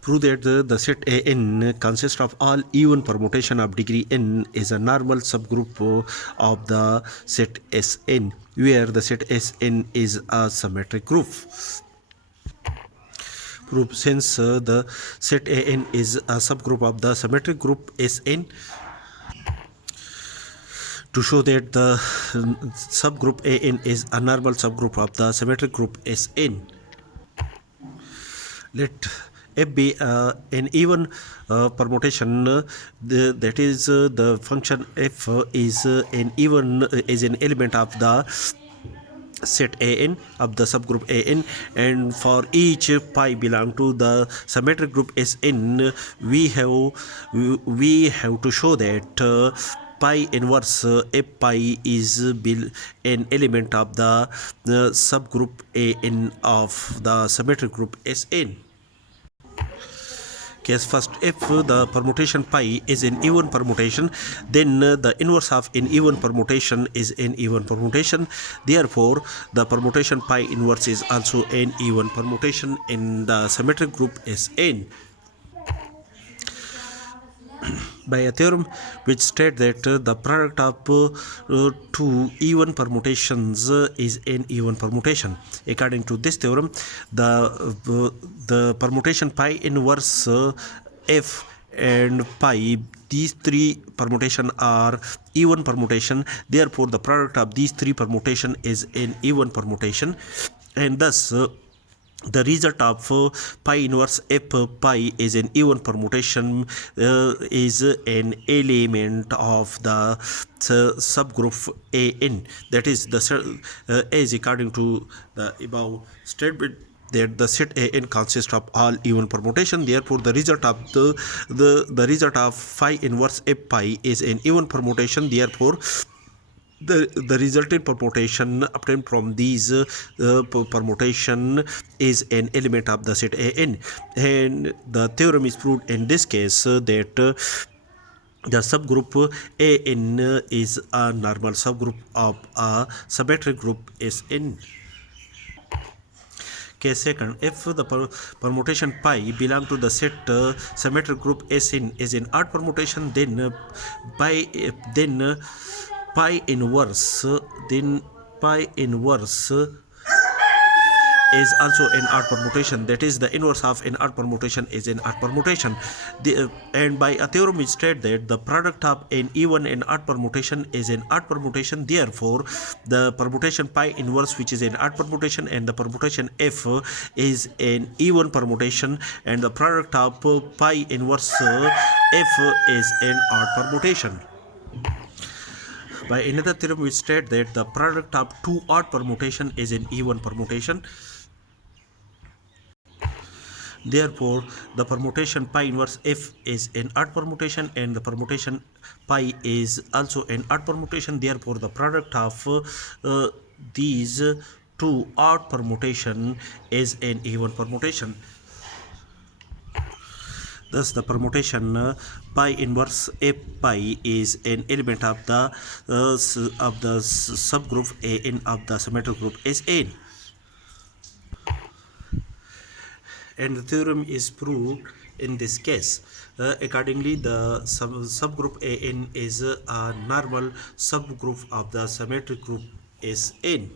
Prove that the set AN consists of all even permutation of degree n is a normal subgroup of the set Sn, where the set Sn is a symmetric group. Proof: since the set AN is a subgroup of the symmetric group Sn, to show that the subgroup AN is a normal subgroup of the symmetric group Sn, let f be an even permutation, that is the function f is an element of the set an of the subgroup an, and for each pi belong to the symmetric group Sn, we have to show that pi inverse f pi is an element of the subgroup an of the symmetric group Sn. Case first: if the permutation pi is an even permutation, then the inverse of an even permutation is an even permutation. Therefore, the permutation pi inverse is also an even permutation in the symmetric group Sn. By a theorem which states that the product of two even permutations is an even permutation. According to this theorem, the permutation pi inverse f and pi, these three permutation are even permutation. Therefore, the product of these three permutation is an even permutation, and thus the result of pi inverse f pi is an even permutation is an element of the subgroup an, that is the as according to the above statement that the set an consists of all even permutation. Therefore, the result of the result of phi inverse f pi is an even permutation. Therefore, the resultant permutation obtained from these permutation is an element of the set an, and the theorem is proved in this case that the subgroup an is a normal subgroup of a symmetric group Sn. Case second: if the permutation pi belong to the set symmetric group Sn is an odd permutation, then pi inverse is also an odd permutation, that is the inverse of an odd permutation is an odd permutation. And by a theorem which states that the product of an even and odd permutation is an odd permutation. Therefore, the permutation pi inverse, which is an odd permutation, and the permutation f is an even permutation, and the product of pi inverse f is an odd permutation. By another theorem which states that the product of two odd permutation is an even permutation. Therefore, the permutation pi inverse f is an odd permutation, and the permutation pi is also an odd permutation. Therefore, the product of these two odd permutation is an even permutation. Thus, the permutation pi inverse f pi is an element of the subgroup an of the symmetric group Sn. And the theorem is proved in this case. Accordingly, the subgroup an is a normal subgroup of the symmetric group Sn.